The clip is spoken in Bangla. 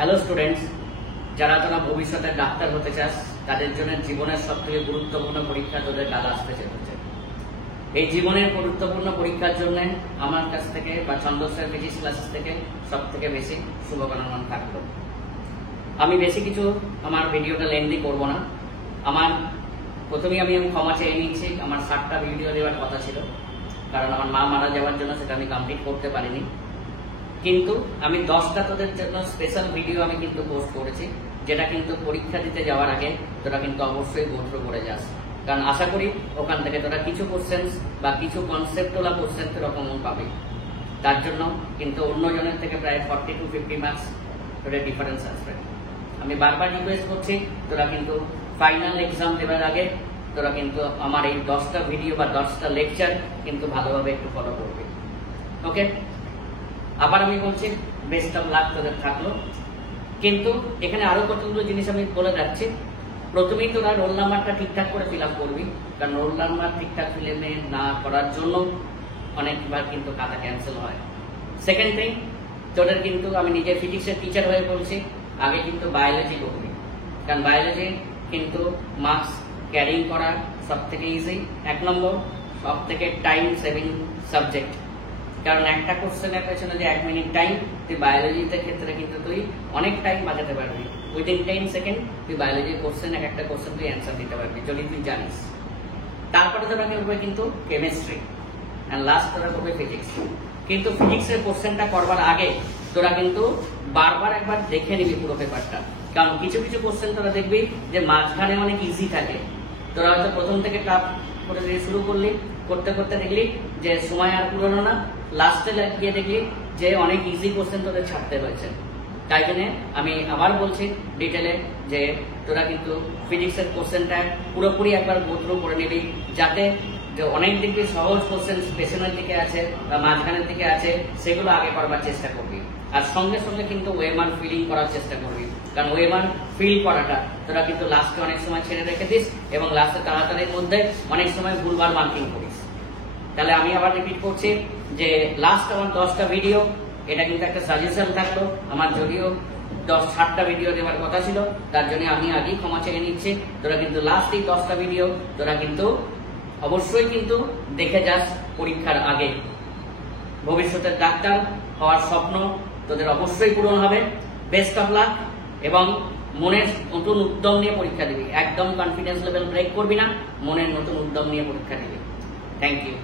হ্যালো স্টুডেন্টস, যারা যারা ভবিষ্যতে ডাক্তার হতে চাস তাদের জন্য জীবনের সবথেকে গুরুত্বপূর্ণ পরীক্ষা তোদের ডালা আসতে চলেছে। এই জীবনের গুরুত্বপূর্ণ পরীক্ষার জন্য আমার কাছ থেকে বা চন্দস্যার ফিজিক্স ক্লাসেস থেকে সব থেকে বেশি শুভকামনা থাকলো। আমি বেশি কিছু আমার ভিডিওটা লেন্দি করব না। আমার প্রথমেই আমি ক্ষমা চেয়ে নিচ্ছি, আমার 7টা ভিডিও দেওয়ার কথা ছিল, কারণ আমার মা মারা যাওয়ার জন্য সেটা আমি কমপ্লিট করতে পারিনি। কিন্তু আমি 10টা তোদের জন্য স্পেশাল ভিডিও আমি কিন্তু পোস্ট করেছি, যেটা কিন্তু পরীক্ষা দিতে যাওয়ার আগে তোরা কিন্তু অবশ্যই গো থ্রু করে যাস, কারণ আশা করি ওখান থেকে তোরা কিছু কোশ্চেন বা কিছু কনসেপ্টওয়ালা কোশ্চেন তোরা কমন পাবে। তার জন্য কিন্তু অন্যজনের থেকে প্রায় 40 to 50 মার্কস তোদের ডিফারেন্স আসবে। আমি বারবার রিকোয়েস্ট করছি, তোরা কিন্তু ফাইনাল এক্সাম দেওয়ার আগে তোরা কিন্তু আমার এই 10টা ভিডিও বা 10টা লেকচার কিন্তু ভালোভাবে একটু ফলো করবে। ওকে, আবার আমি বলছি বেস্ট অফ লাক তোদের থাকলো। কিন্তু এখানে আরো কতগুলো জিনিস আমি বলে যাচ্ছি। প্রথমেই তোরা রোল নাম্বারটা ঠিকঠাক করে ফিল আপ করবি, কারণ রোল নাম্বার ঠিকঠাক ফিলে না করার জন্য অনেকবার কিন্তু খাতা ক্যান্সেল হয়। সেকেন্ড থিং, তোদের কিন্তু আমি নিজে ফিজিক্সের টিচার হয়ে বলছি, আগে কিন্তু বায়োলজি করবি, কারণ বায়োলজি কিন্তু মার্কস ক্যারিং করা সব থেকে ইজি। 1 নম্বর সব থেকে টাইম সেভিং সাবজেক্ট, কারণ একটা কোশ্চেনের পেছনে যে 1 মিনিট টাইম, তুই বায়োলজিতে ক্ষেত্রে কিন্তু তুই অনেক টাইম বাঁচাতে পারবি। উইদিন 10 সেকেন্ড তুই বায়োলজির কোশ্চেন একটা কোশ্চেন তুই অ্যান্সার দিতে পারবি যদি তুই জানিস। তারপরে তোরা করবে কিন্তু কেমিস্ট্রি, অ্যান্ড লাস্ট তোরা করবে ফিজিক্স। কিন্তু ফিজিক্সের কোশ্চেনটা করবার আগে তোরা কিন্তু বারবার একবার দেখে নিবি পুরো পেপারটা, কারণ কিছু কিছু কোশ্চেন তোরা দেখবি যে মাঝখানে অনেক ইজি থাকে। তোরা হয়তো প্রথম থেকে টাফ করে দিয়ে শুরু করলি, করতে করতে দেখলি যে সময় আর পুরোনো না, লাস্টে গিয়ে দেখলি যে অনেক ইজি কোশ্চেন তোদের ছাড়তে হয়েছে। তাই জন্য আমি আবার বলছি ডিটেলে যে তোরা কিন্তু ফিজিক্সের কোশ্চেনটা পুরোপুরি একবার গো থ্রু করে নিবি, যাতে যে অনেক দেখবি সহজ কোশ্চেন পেছনের দিকে আছে বা মাঝখানের দিকে আছে, সেগুলো আগে করবার চেষ্টা করবি। আর সঙ্গে সঙ্গে কিন্তু ওএমআর ফিলিং করার চেষ্টা করবি, কারণ ওএমআর ফিল করাটা তোরা কিন্তু লাস্টে অনেক সময় ছেড়ে রেখে দিস এবং লাস্টে তাড়াতাড়ির মধ্যে অনেক সময় ভুলভাল মার্কিং করিস। তাহলে আমি আবার রিপিট করছি যে লাস্ট আমার 10টা ভিডিও, এটা কিন্তু একটা সাজেশন থাকলো। আমার যদিও 7টা ভিডিও দেওয়ার কথা ছিল, তার জন্য আমি আগেই ক্ষমা চেয়ে নিচ্ছি। তোরা কিন্তু লাস্ট এই 10টা ভিডিও তোরা কিন্তু অবশ্যই কিন্তু দেখে যাস পরীক্ষার আগে। ভবিষ্যতের ডাক্তার হওয়ার স্বপ্ন তোদের অবশ্যই পূরণ হবে। বেস্ট অফ লাক, এবং মনের নতুন উদ্যম নিয়ে পরীক্ষা দিবি। একদম কনফিডেন্স লেভেল ব্রেক করবি না, মনের নতুন উদ্যম নিয়ে পরীক্ষা দিবি। Thank you.